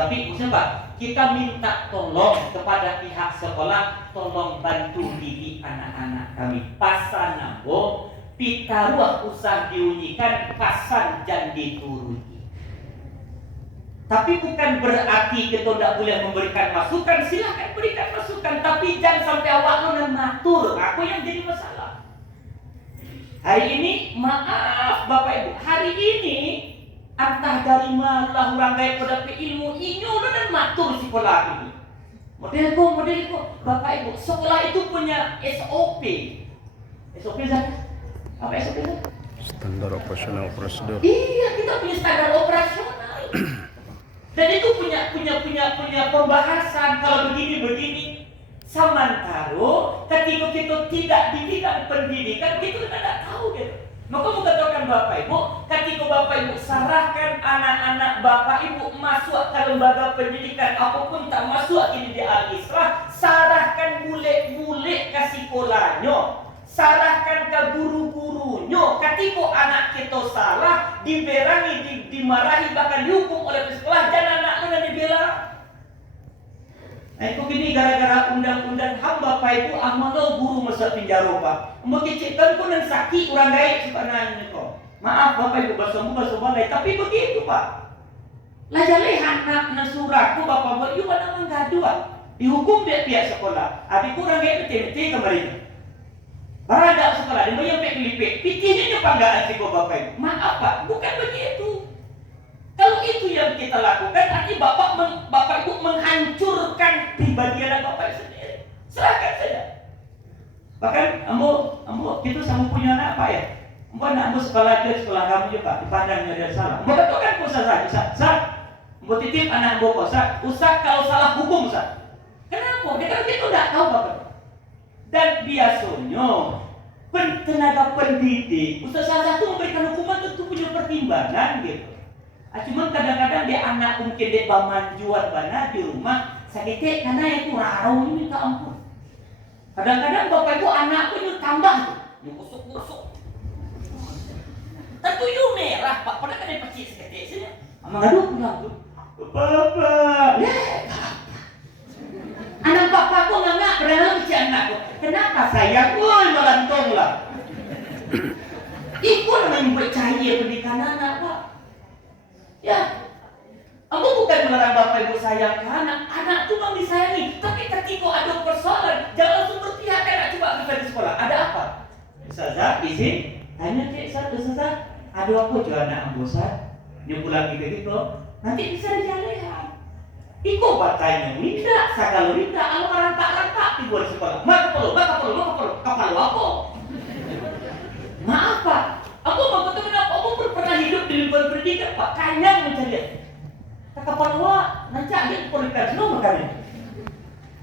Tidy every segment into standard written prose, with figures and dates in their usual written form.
Tapi siapa? Kita minta tolong kepada pihak sekolah, tolong bantu didik anak-anak kami. Pasan nambung, pita ruah usah diunyikan, pasan jangan dituruti. Tapi bukan berarti kita tidak boleh memberikan masukan. Silakan berikan masukan, tapi jangan sampai awak non matur. Aku yang jadi masalah. Hari ini, maaf Bapak Ibu, hari ini entah dari mana orang gaya pada ilmu inyo dan matur sekolah ini. Modelku, Bapak Ibu, sekolah itu punya SOP. SOP Zat? Apa SOP Zat? Standar operasional prosedur. Iya, kita punya standar operasional. Dan itu punya pembahasan kalau begini. Samantaro ketika kita tidak di bidang pendidikan kita tidak tahu gitu. Maka mau katakan Bapak Ibu, ketika Bapak Ibu sarahkan anak-anak Bapak Ibu masuk ke lembaga pendidikan apapun tak masuk ini di Al-Islah, sarahkan bule-bule ke sekolahnya, sarahkan ke guru-gurunya. Ketika anak kita salah, diberangi, dimarahi, bahkan dihukum oleh sekolah, jangan anak-anak dibela. Nah itu gini gara-gara undang-undang HAM Bapak Ibu amalo guru masuk penjara Pak. Mengecekkan pun yang sakit orang gaib sebenarnya kok. Maaf Bapak Ibu bahasa balai tapi begitu Pak. Lajalehan nak suratku Bapak Ibu yuk mana menggaduan. Dihukum pihak sekolah. Abi kurang gaib betul-betul kemarin. Barada sekolah dia bayar pelipik. Pitihnya panggaan si Bapak Ibu. Maaf Pak, bukan begitu. Kalau itu yang kita lakukan, artinya Bapak Ibu menghancurkan pribadi anak Bapak sendiri. Serahkan saja. Bahkan ambo kita sama punya anak apa ya? Ambo sekolah aja sekolah kamu juga dipandangnya dia salah. Ambo katakan usah saja. Ambo titip anak ambo usah kalau salah hukum usah. Kenapa? Dia kan kita tidak tahu Bapak. Dan biasanya tenaga pendidik, usah salah satu memberikan hukuman tentu punya pertimbangan gitu. Cuma kadang-kadang dia anak mungkin dia bamanjuan bana di rumah sakit karena itu rarau ini minta ampun. Kadang-kadang Bapak Ibu anak pun tambah tuh, kusuk-kusuk. Tentu yu merah Pak, pernah kan dia pacik sekali sini. Mengaduk pulang tuh. Bapak, anak Bapak kok nggak pernah lucu anakku. Kenapa sayang? Melantong lah. Ibu namanya percaya pendidikan anak Pak. Ya, aku bukan melarang Bapak Ibu sayang ke anak itu memang disayangi. Tapi ketika ada persoalan, jangan langsung berpihak anak coba bisa di sekolah. Ada apa? Ustazah, izin, tanya cik Ustazah, ada apa juga anak Ustazah? Dia pulang gitu, nanti bisa dijalehan. Iko batanya, minta, sagalo minta, kalau rantak-rantak di luar sekolah. Kapal apa? Maaf Pak, aku mau ketemu apa? Aku pernah hidup di lingkungan pendidikan Pak, kanyang mencari. Kapal nanti dia kualitas nomor kami.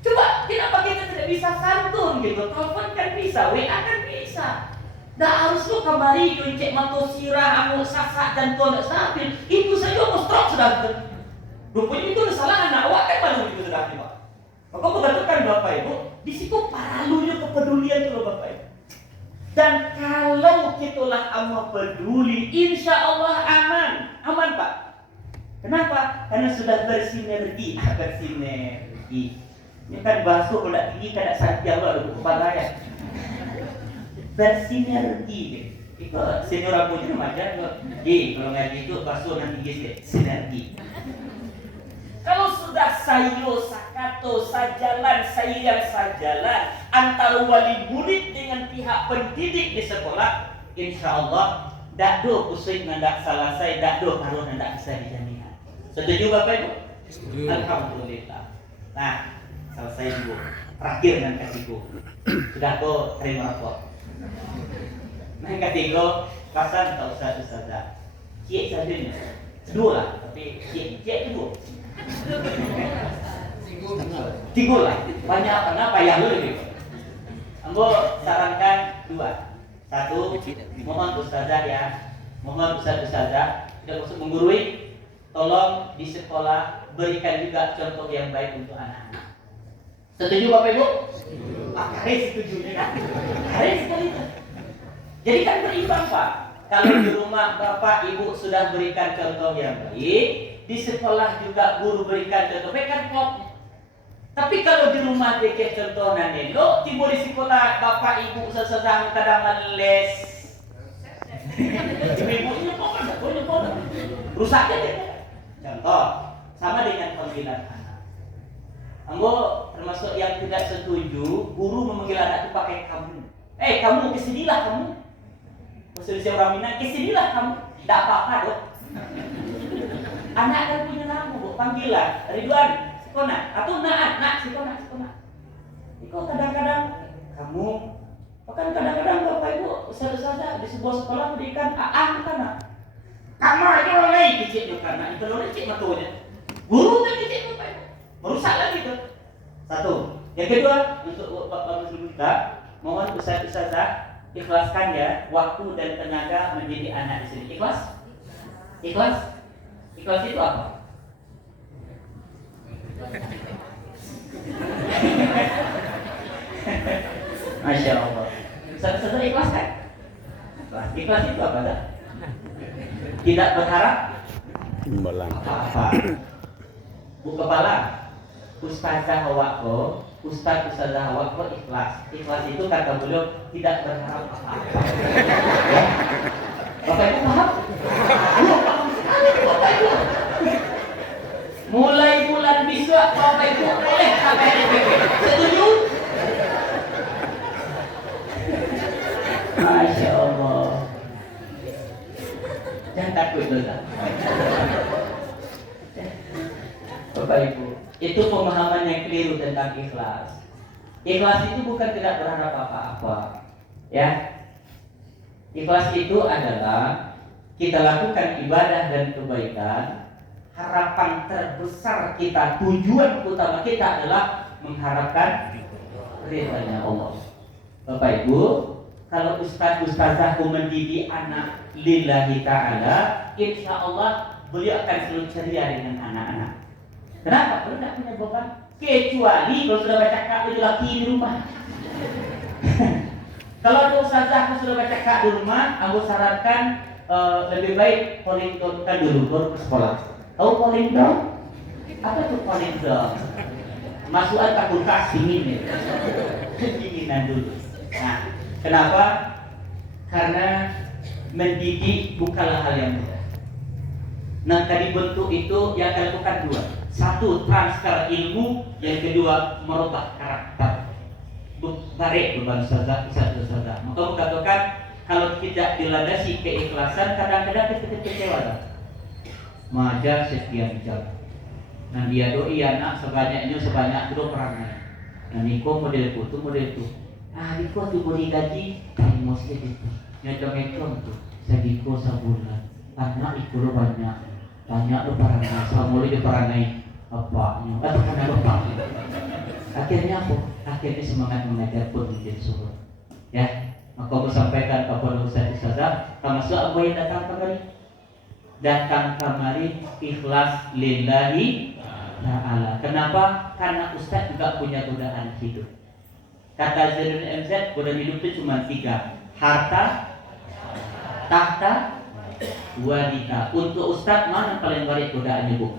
Coba, kenapa kita tidak bisa santun gitu? Telepon kan bisa, WA kan bisa. Dah harus lu kembali cek matu sirah, amuk sasak dan tuan stabil. Itu saja mau stroke sudah. Rupanya itu salah anak awak kan baru itu sudah Pak. Maka mengatakan Bapak Ibu, di situ paralunya kepedulian itu Bapak Ibu. Dan kalau kitulah amat peduli, insya Allah aman Pak. Kenapa? Karena sudah bersinergi. Ini kan basuh kalau tidak tinggi, kan sakit Allah ada kepala ya. Bersinergi. Itu senior aku itu remaja. Kalau ngaji itu basuh nanti tinggi sinergi. Kalau sudah sayo sakato sajalan antara wali murid dengan pihak pendidik di sekolah, insya Allah dakdo pusing nandak selesai, dakdo harus nandak bisa dijadikan. Setuju Bapak Ibu? Setuju. Alhamdulillah. Nah, selesai dulu. Terakhir dengan ketiga. Sudah kok terima kok. Nah yang ketiga, kasan tak usah Ustazah. Cik saja ni. Dua lah, tapi cik itu dua. Tiga lah. Banyak kenapa yang lebih. Ambo sarankan dua. Satu, mohon Ustazah ya. Mohon Ustazah tidak usah menggurui. Tolong di sekolah berikan juga contoh yang baik untuk anak-anak. Setuju Bapak Ibu? Pak Karis setuju kan? Karis sekali. Jadi kan berimbang Pak. Kalau di rumah Bapak Ibu sudah berikan contoh yang baik, di sekolah juga guru berikan contoh, kan klopnya. Tapi kalau di rumah dia contohnya nih, lo timbul di sekolah bapak ibu sesama kadang les. Ibu-ibunya pokoknya rusaknya deh. Contoh, sama dengan panggilan anak. Anggo termasuk yang tidak setuju guru memanggil anak itu pakai kamu. Kamu kesinilah kamu. Maksudnya orang Minang, kesinilah kamu. Tidak apa-apa dok. Anak kan punya nama, bu. Panggilan Ridwan, Sikona, atau nak, Sikona. Itu kadang-kadang kamu, bahkan kadang-kadang bapak ibu saja di sebuah sekolah berikan kan. Kamu aja orang lain kecil karena itu lo kecil matunya. Guru kan kecil bapak ibu, merusak lagi tuh. Satu. Yang kedua untuk bapak ibu kita, mohon ustazah ikhlaskan ya waktu dan tenaga menjadi anak di sini. Ikhlas itu apa? Masya Allah. Saudara ikhlas kan? Ikhlas itu apa dah? Tidak berharap Imbalan. apa-apa. Bu kepala, ustazah hawako ikhlas. Ikhlas itu kata beliau tidak berharap apa-apa. Ya? Bapak ibu paham? Paham sekali bapak ibu. Mulai bulan besok bapak ibu boleh sampai SPP. Setuju? Masya Allah. Jangan takut dosa. Bapak ibu, itu pemahaman yang keliru tentang ikhlas. Ikhlas itu bukan tidak berharap apa-apa, ya. Ikhlas itu adalah kita lakukan ibadah dan kebaikan. Harapan terbesar kita, tujuan utama kita adalah mengharapkan ridhanya Allah. Bapak ibu, kalau ustazah mendidik anak lillahi ta'ala, insya Allah beliau akan selalu ceria dengan anak-anak. Kenapa? Beliau tidak punya beban. Kecuali kalau sudah baca kak itu laki di rumah. Kalau ada ustazah sudah baca kak di rumah, aku sarankan lebih baik polling down dulu baru ke sekolah. Tahu polling down? Apa itu polling down? Masukan tak kulkas dingin ya. Dinginan dulu. Nah, kenapa? Karena mendidik bukanlah hal yang mudah. Nah, tadi bentuk itu yang akan lakukan dua. Satu, transfer ilmu. Yang kedua, merubah karakter. Tarik beban ustazah, satu ustazah. Maka katakan kalau tidak dilandasi keikhlasan, kadang-kadang kita kecewa. Mengajar sekian jam. Nah dia doi anak sebanyak itu perangai. Nah niko model itu. Niko tuh beri gaji, emosi itu. Nyocok tuh. Sediko sebulan. Anak itu lo banyak lo perangai. Samuli di perangai bapaknya. Atau karena bapaknya. Akhirnya apa? Akhirnya semangat mengajar pun menjadi surut. Ya, maka aku sampaikan kepada ustazah, termasuk aku yang datang kemari ikhlas lillahi ta'ala. Kenapa? Karena ustaz juga punya godaan hidup. Kata Zainul MZ, godaan hidup itu cuma 3: harta, tahta, wanita. Untuk ustaz mana paling banyak godaannya, Bu?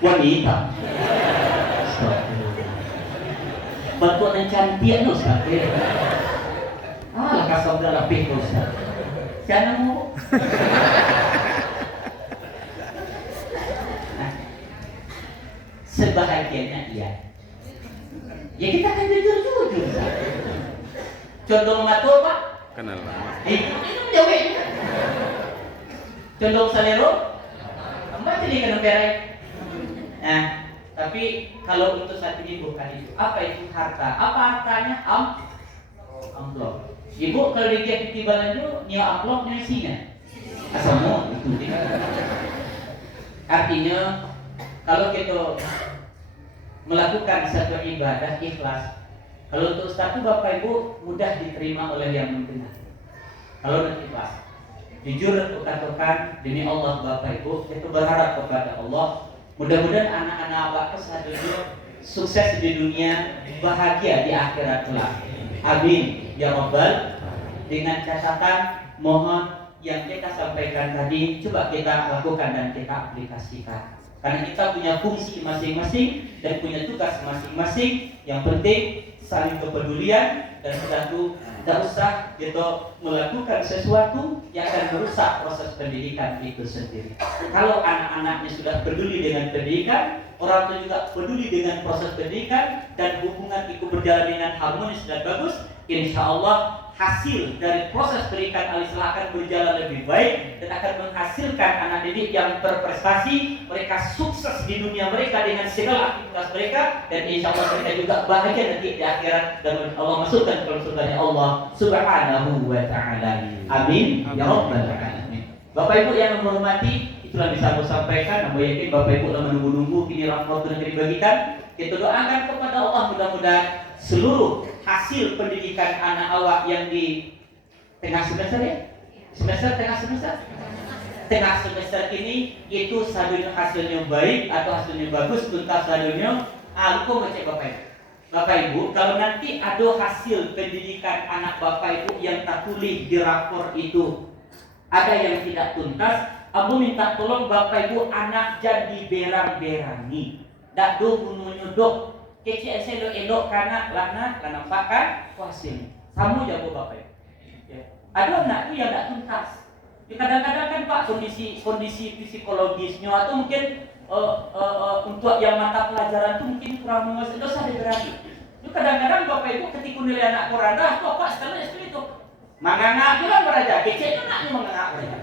Wanita. Bentuk yang cantik ustaz. Lekas saudara rapih ustaz. Jangan mau. Sebahagianya iya. Ya kita kan jujur. Condong ngatur Pak. Kenal lama. Itu jauh juga. Condong salero. Mbak jadi kena berai. Nah, tapi kalau untuk saat ini bukan itu. Apa itu harta? Apa hartanya? Amplop. Ibu kalau dia ketibalan itu nilai amplopnya isinya. Asalmu itu. Artinya kalau kita melakukan satu ibadah ikhlas, kalau untuk ustaz itu Bapak Ibu mudah diterima oleh yang mendengar. Kalau ikhlas, jujur katakan demi Allah Bapak Ibu, kita berharap kepada Allah, mudah-mudahan anak-anak awak selanjutnya sukses di dunia, bahagia di akhirat kelak. Amin ya Rabbal. Dengan catatan mohon yang kita sampaikan tadi coba kita lakukan dan kita aplikasikan. Karena kita punya fungsi masing-masing dan punya tugas masing-masing. Yang penting saling kepedulian dan kita tuh tidak usah gitu melakukan sesuatu yang akan merusak proses pendidikan itu sendiri. Kalau anak-anaknya sudah peduli dengan pendidikan, orang tua juga peduli dengan proses pendidikan dan hubungan itu berjalan dengan harmonis dan bagus, insya Allah hasil dari proses pendidikan Al-Islah akan berjalan lebih baik dan akan menghasilkan anak didik yang berprestasi, mereka sukses di dunia mereka dengan segala aktivitas mereka, dan insya Allah mereka juga bahagia nanti di akhirat dan Allah masukkan ke surganya Allah Subhanahu wa ta'ala. Amin ya rabbal alamin. Bapak Ibu yang menghormati, itulah bisa aku sampaikan. Aku yakin Bapak Ibu telah menunggu-nunggu kini rahmat yang dibagikan. Kita doakan kepada Allah mudah-mudahan seluruh hasil pendidikan anak awak yang di tengah semester ya? Tengah semester ini itu hasilnya baik atau hasilnya bagus, tuntas hasilnya aku ngecek Bapak Ibu, kalau nanti ada hasil pendidikan anak Bapak Ibu yang tertulis di rapor itu ada yang tidak tuntas, aku minta tolong Bapak Ibu anak jadi berang-berangi. Dak do menyodok kecil elok karena lana pakan hasil. Kamu jago Bapak Ibu. Ya. Ada anak itu yang tidak tuntas. Kadang-kadang kan Pak kondisi psikologisnya atau mungkin untuk yang mata pelajaran itu mungkin kurang menguasai, dosa berani. Itu kadang-kadang Bapak Ibu ketika nilai anak kurang dah, Bapak setelah itu manganga itu kan beraja, kecilnya anaknya manganga beraja.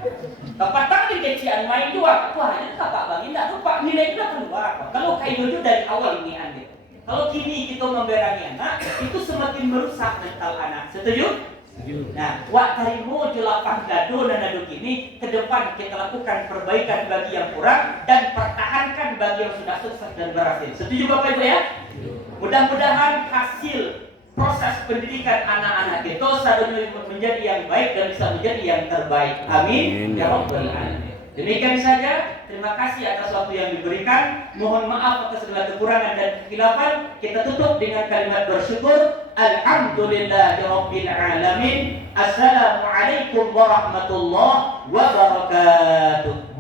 Bapak tangan kecian main juga, wah ini kakak bang, tidak tuh Pak nilai itu keluar. Kalau kayak itu dari awal ini anda. Kalau kini kita memberangi anak, itu semakin merusak mental anak. Setuju? Nah, wak tarimu jelapang dado dan dado kini ke depan kita lakukan perbaikan bagi yang kurang dan pertahankan bagi yang sudah sukses dan berhasil. Setuju Bapak Ibu ya? Mudah-mudahan hasil proses pendidikan anak-anak kita sadurnya menjadi yang baik dan bisa menjadi yang terbaik. Amin ya rabbal alamin. Demikian saja, terima kasih atas waktu yang diberikan. Mohon maaf atas segala kekurangan dan kekhilafan. Kita tutup dengan kalimat bersyukur. Alhamdulillahirabbil alamin. Assalamualaikum warahmatullahi wabarakatuh.